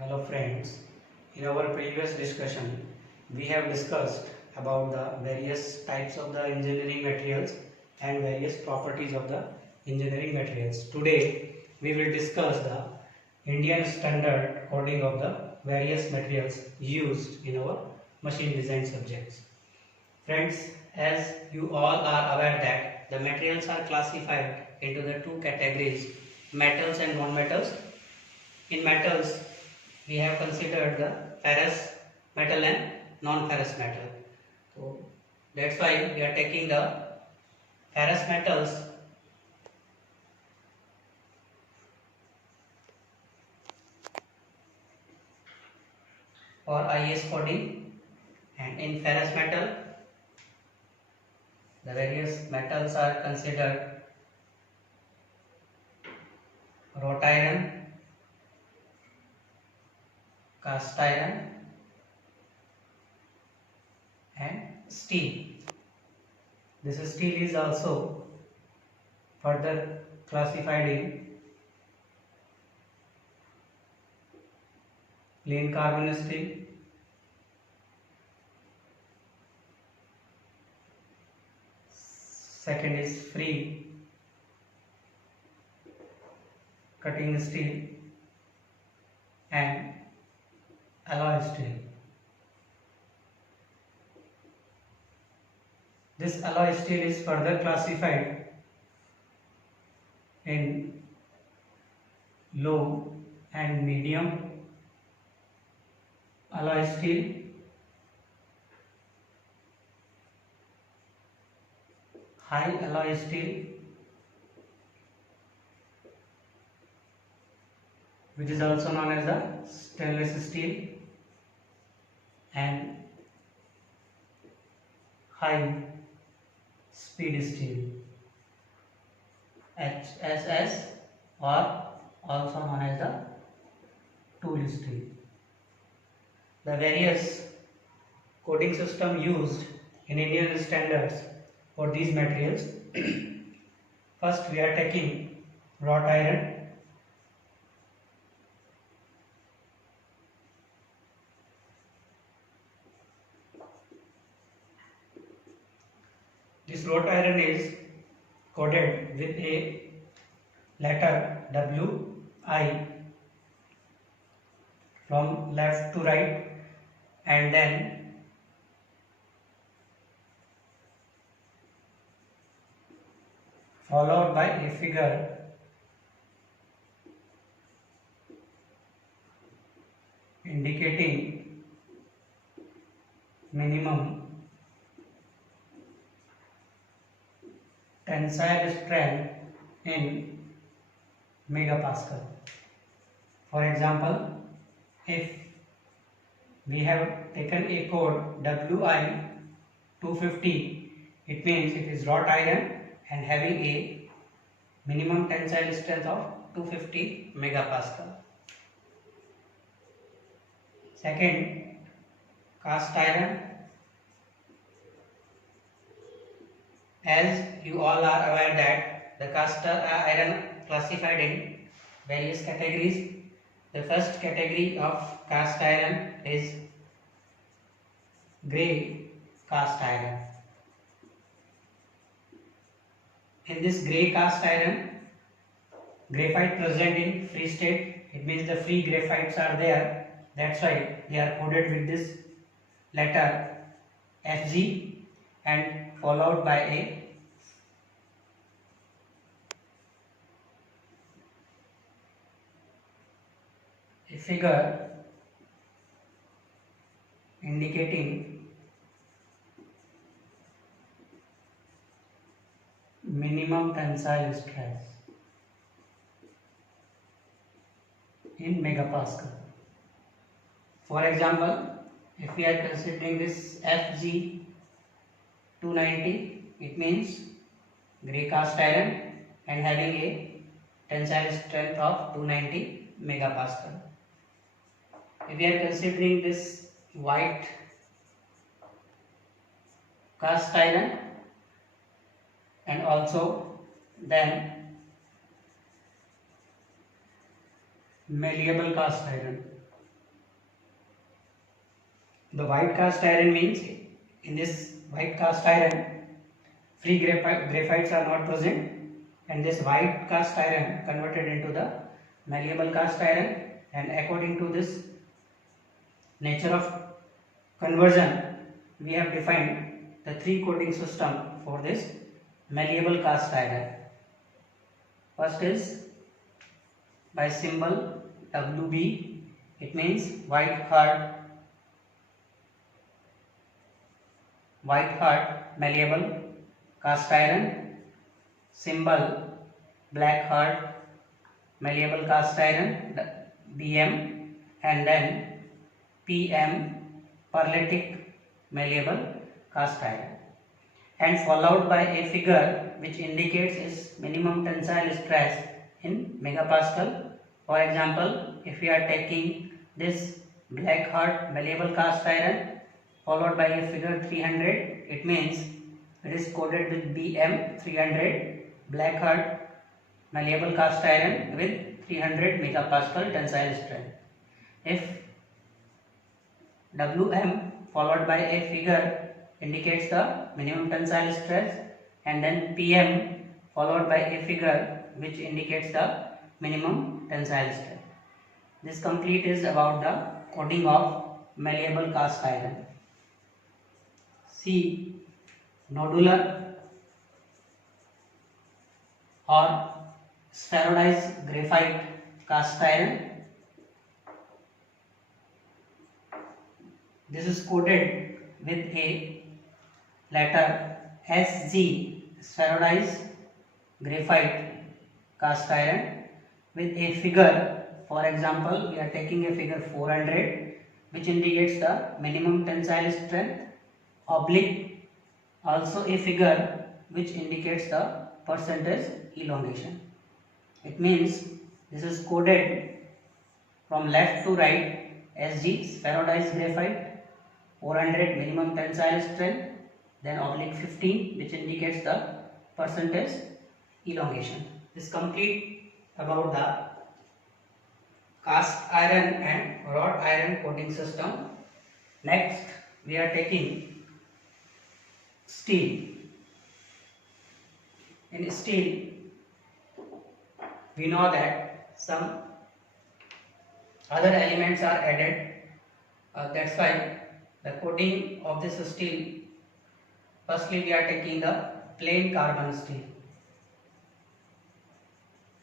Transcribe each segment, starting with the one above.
Hello friends, in our previous discussion we have discussed about the various types of the engineering materials and various properties of the engineering materials. Today we will discuss the Indian standard coding of the various materials used in our machine design subjects. Friends, as you all are aware that the materials are classified into the two categories, metals and non-metals. In metals, we have considered the ferrous metal and non-ferrous metal. So that's why we are taking the ferrous metals for IS coding, and in ferrous metal the various metals are considered wrought iron, cast iron and steel. This steel is also further classified in plain carbon steel, second is free cutting steel and alloy steel. This alloy steel is further classified in low and medium alloy steel, high alloy steel, which is also known as the stainless steel, and high speed steel, HSS, or also known as the tool steel. The various coding system used in Indian standards for these materials. First we are taking wrought iron. This wrought iron is coded with a letter WI from left to right, and then followed by a figure indicating minimum tensile strength in megapascal. For example, if we have taken a code WI 250, it means it is wrought iron and having a minimum tensile strength of 250 megapascal. Second, cast iron. As you all are aware that the cast iron classified in various categories. The first category of cast iron is grey cast iron. In this grey cast iron, graphite present in free state. It means the free graphites are there. That's why they are coded with this letter Fg and followed by a figure indicating minimum tensile stress in megapascal. For example, if we are considering this Fg 290, it means grey cast iron and having a tensile strength of 290 megapascal. If we are considering this white cast iron and also then malleable cast iron, The white cast iron means in this white cast iron free graphites are not present, and this white cast iron converted into the malleable cast iron, and according to this nature of conversion we have defined the three coating system for this malleable cast iron. First is by symbol WB, it means white hard malleable cast iron. Symbol black hard malleable cast iron BM, and then PM perlitic malleable cast iron, and followed by a figure which indicates its minimum tensile stress in megapascal. For example, if we are taking this black hard malleable cast iron followed by a figure 300, it means it is coded with BM 300 black hard malleable cast iron with 300 megapascal tensile strength. If WM followed by a figure indicates the minimum tensile stress, and then PM followed by a figure which indicates the minimum tensile stress. This complete is about the coding of malleable cast iron. C. Nodular or spheroidized graphite cast iron. This is coded with a letter SG, spheroidized graphite cast iron, with a figure. For example, we are taking a figure 400 which indicates the minimum tensile strength, oblique also a figure which indicates the percentage elongation. It means this is coded from left to right: SG, spheroidized graphite, 400 minimum tensile strength, then oblique 15 which indicates the percentage elongation. This complete about the cast iron and wrought iron coating system. Next we are taking steel. In steel we know that some other elements are added, that's why the coating of this steel, firstly we are taking the plain carbon steel,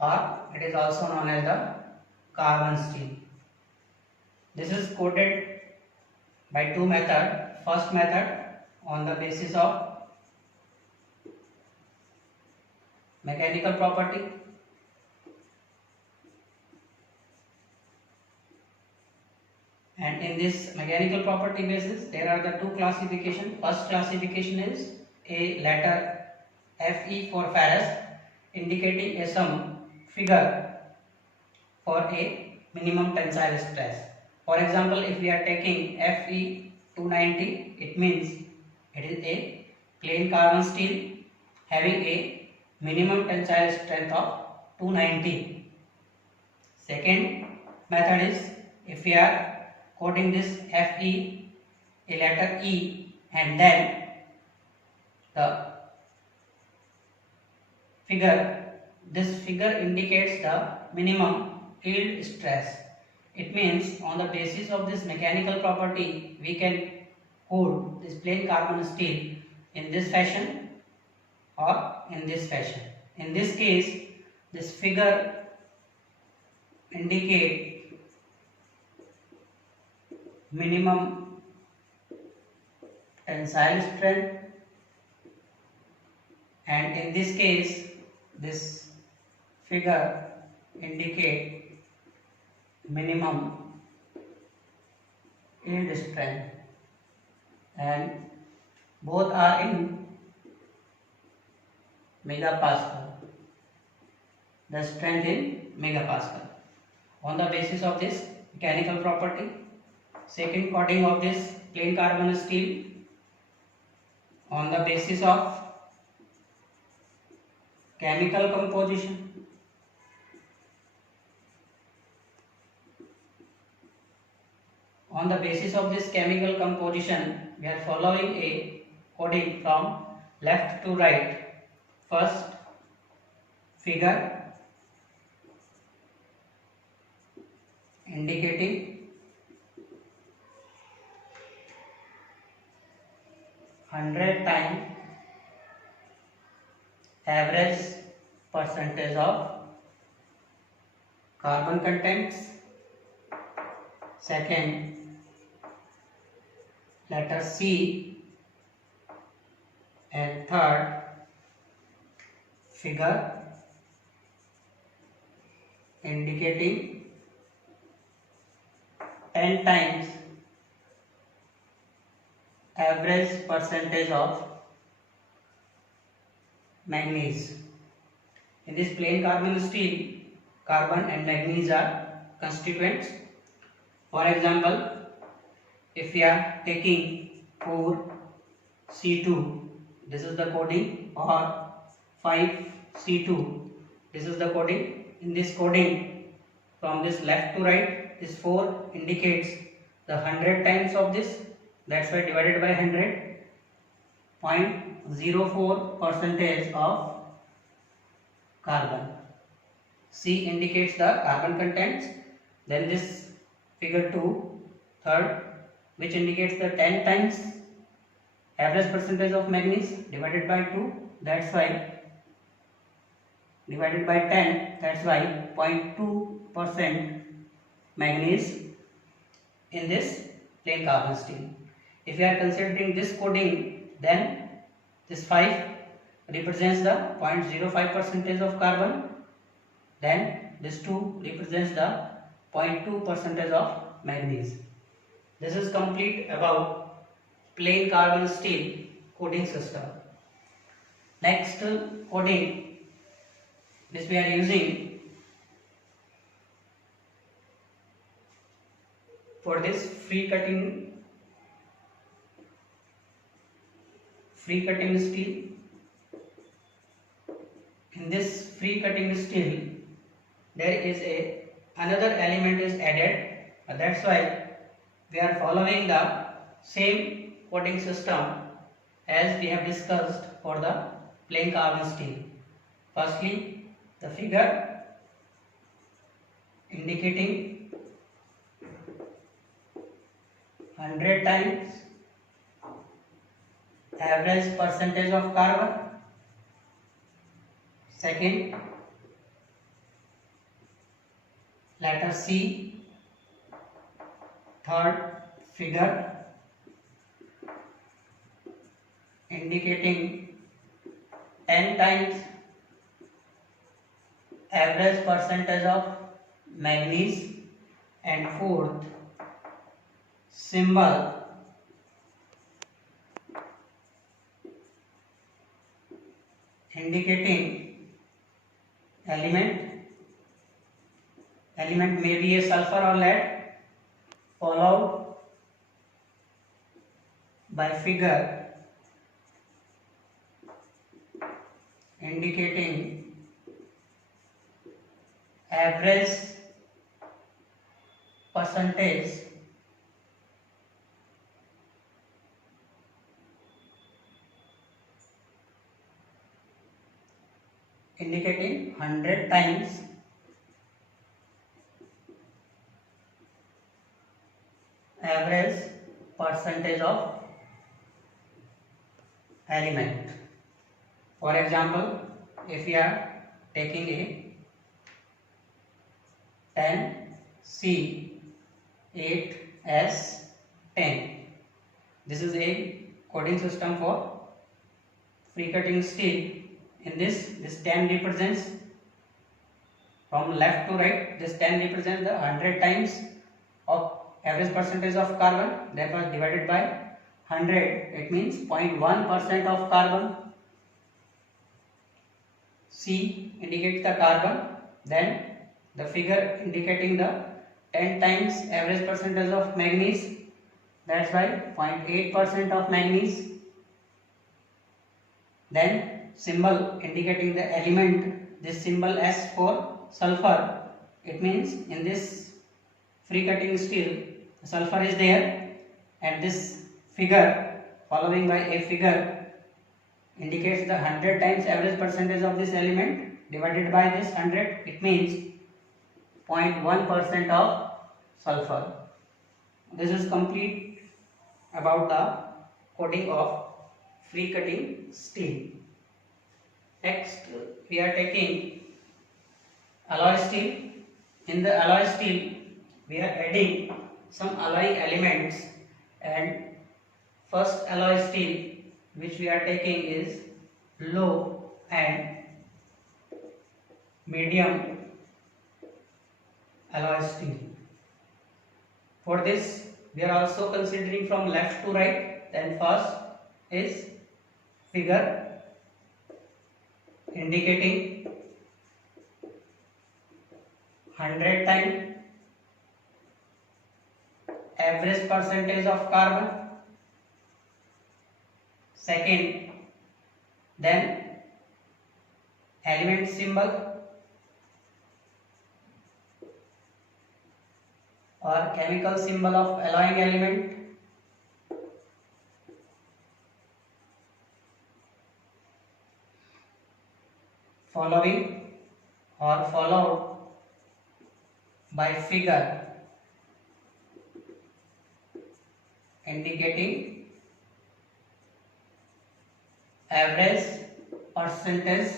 or it is also known as the carbon steel. This is coated by two methods. First method on the basis of mechanical property, and in this mechanical property basis there are the two classification. First classification is a letter Fe for ferrous, indicating a some figure for a minimum tensile stress. For example, if we are taking Fe 290, it means it is a plain carbon steel having a minimum tensile strength of 290. Second method is if we are quoting this Fe a letter E, and then the figure, this figure indicates the minimum yield stress. It means on the basis of this mechanical property we can hold this plain carbon steel in this fashion or in this fashion. In this case this figure indicate minimum tensile strength, and in this case this figure indicate minimum yield strength, and both are in megapascal, the strength in megapascal. On the basis of this mechanical property, second coding of this plain carbon steel on the basis of chemical composition. On the basis of this chemical composition, we are following a coding from left to right. First, figure indicating 100 times average percentage of carbon contents. Second, letter C, and third, figure indicating 10 times average percentage of manganese. In this plain carbon steel, carbon and manganese are constituents. For example, if we are taking 4C2, this is the coding, or 5C2, this is the coding. In this coding, from this left to right, this 4 indicates the 100 times of this, that's why divided by 100, 0.04 percentage of carbon. C indicates the carbon contents. Then this figure 2, third, which indicates the 10 times average percentage of manganese divided by 2, that's why divided by 10, that's why 0.2% manganese in this plain carbon steel. If we are considering this coding, then this 5 represents the 0.05 percentage of carbon, then this 2 represents the 0.2 percentage of manganese. This is complete about plain carbon steel coding system. Next coding which we are using for this free cutting steel. In this free cutting steel, there is another element is added. That's why we are following the same coding system as we have discussed for the plain carbon steel. Firstly, the figure indicating 100 times average percentage of carbon. Second, letter C. Third, figure indicating 10 times average percentage of manganese. And fourth, symbol indicating element may be a sulfur or lead, followed by figure indicating average percentage indicating 100 times average percentage of element. For example, if we are taking a 10C8S10, this is a coding system for free cutting steel. In this 10 represents, from left to right, this 10 represents the 100 times of average percentage of carbon, that was divided by 100, it means 0.1% of carbon. C indicates the carbon, then the figure indicating the 10 times average percentage of manganese, that's why 0.8% of manganese. Then symbol indicating the element, this symbol S for sulfur, it means in this free cutting steel sulfur is there, and this figure following by a figure indicates the 100 times average percentage of this element divided by this 100. It means 0.1% of sulfur. This is complete about the coating of free cutting steel. Next we are taking alloy steel. In the alloy steel we are adding some alloying elements, and first alloy steel which we are taking is low and medium alloy steel. For this we are also considering from left to right. Then first is figure indicating 100 times average percentage of carbon. Second, then element symbol or chemical symbol of alloying element. Following or followed by figure indicating average percentage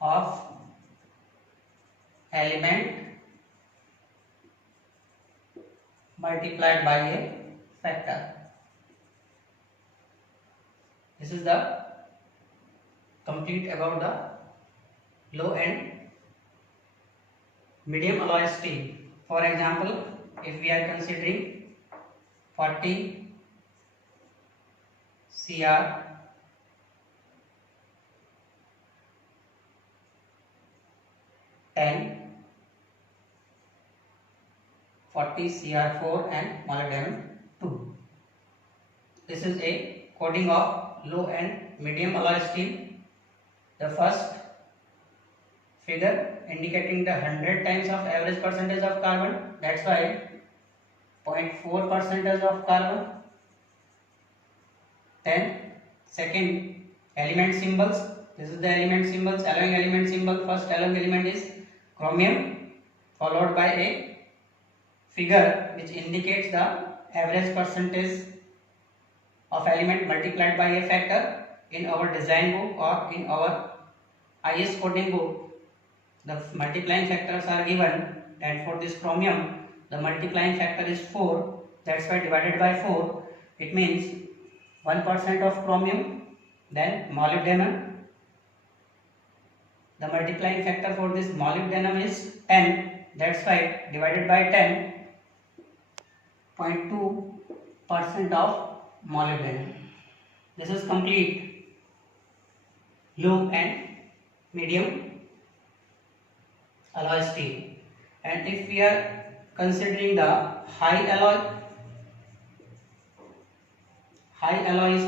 of element multiplied by a factor. This is the complete about the low and medium alloy steel. For example, if we are considering 40 Cr 10, 40 Cr4 and molybdenum 2. This is a coating of low and medium alloy steel. The first figure indicating the 100 times of average percentage of carbon, that's why 0.4 percentage of carbon. Then second element symbols. This is the element symbols, alloying element symbol. First alloying element is chromium, followed by a figure which indicates the average percentage of element multiplied by a factor. In our design book or in our IS coding book, the multiplying factors are given, and for this chromium the multiplying factor is 4. That's why divided by 4, it means 1% of chromium. Then molybdenum, the multiplying factor for this molybdenum is 10. That's why divided by 10, 0.2% of molybdenum. This is complete low and medium alloy steel. And if we are considering the high alloy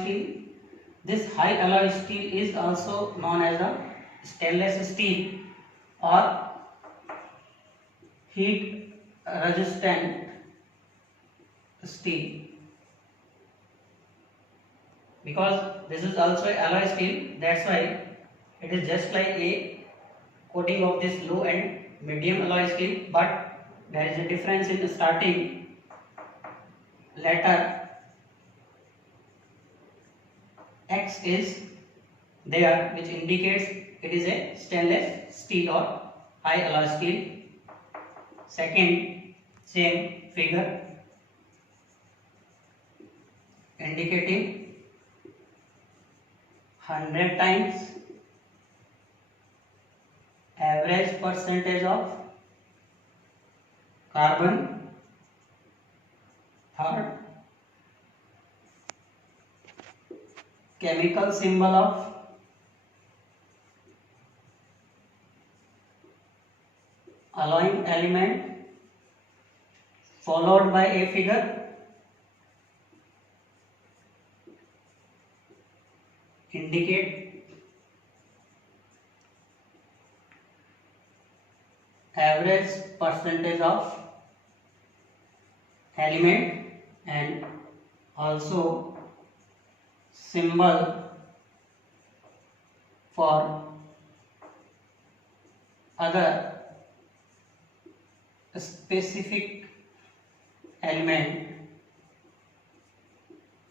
steel, this high alloy steel is also known as a stainless steel or heat resistant steel. Because this is also alloy steel, that's why it is just like a coating of this low and medium alloy steel, but there is a difference in the starting letter X is there, which indicates it is a stainless steel or high alloy steel. Second, same figure indicating 100 times average percentage of carbon. Third, chemical symbol of alloying element followed by a figure indicate average percentage of element and also symbol for other specific element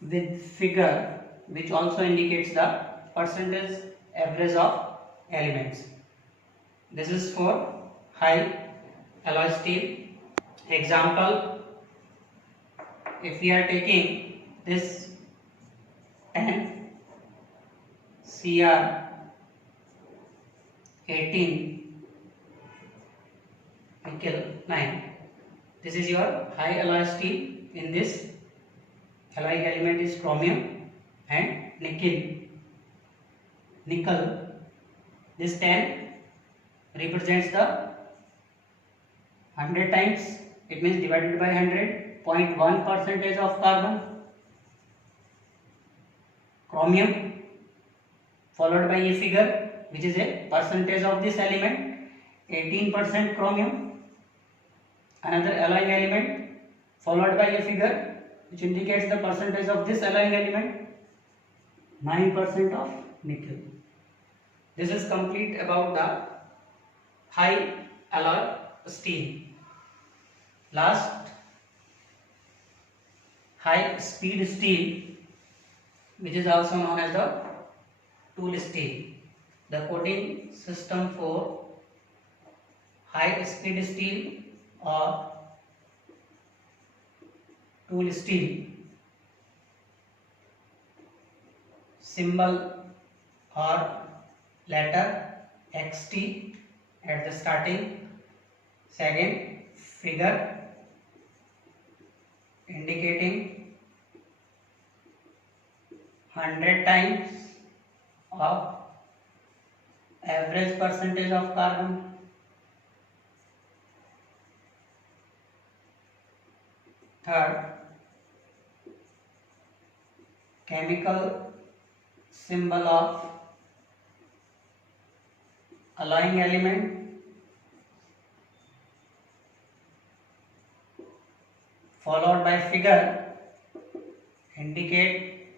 with figure which also indicates the percentage average of elements. This is for high alloy steel. Example, if we are taking this 10 Cr 18 nickel 9, this is your high alloy steel. In this alloy element is chromium and nickel. This 10 represents the 100 times, it means divided by 100, 0.1 percentage of carbon. Chromium followed by a figure which is a percentage of this element, 18% chromium. Another alloying element followed by a figure which indicates the percentage of this alloying element, 9% of nickel. This is complete about the high alloy steel. Last, high speed steel, which is also known as the tool steel. The coating system for high speed steel or tool steel, symbol or letter XT at the starting. Second, figure indicating 100 times of average percentage of carbon. Third, chemical symbol of alloying element. Followed by figure indicate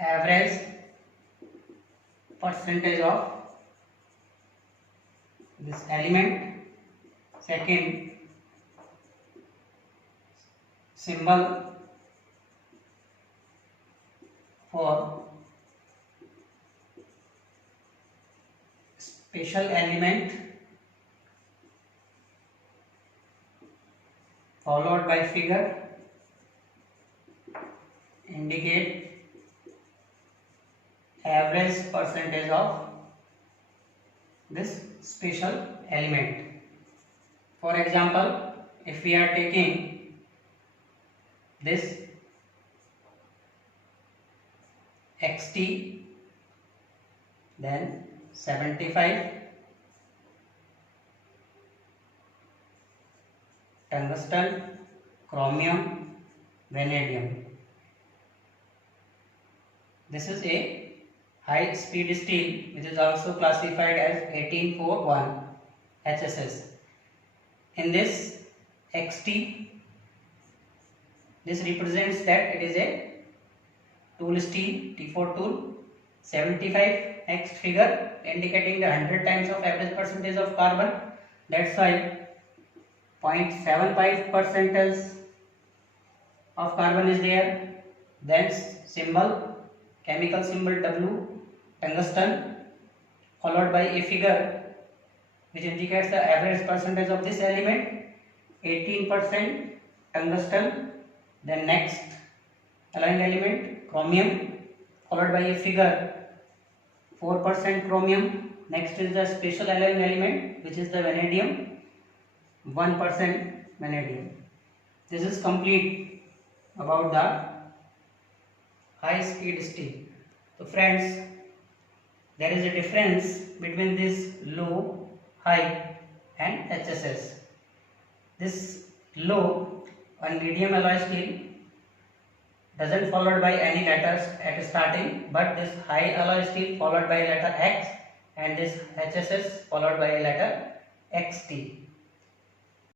average percentage of this element. Second, symbol for special element followed by figure indicate average percentage of this special element. For example, if we are taking this XT, then 75 tungsten, chromium, vanadium. This is a high speed steel which is also classified as 1841 HSS. In this XT, this represents that it is a tool steel, T4 tool. 75 next figure indicating the 100 times of average percentage of carbon. That's why 0.75 percentage of carbon is there. Then symbol, chemical symbol W, tungsten, followed by a figure which indicates the average percentage of this element, 18% tungsten. Then next alloying element, chromium, followed by a figure, 4% chromium. Next is the special alloying element which is the vanadium, 1% vanadium. This is complete about the high speed steel. So friends, there is a difference between this low, high and HSS. This low and medium alloy steel doesn't followed by any letters at starting, but this high alloy steel followed by letter X and this HSS followed by a letter XT.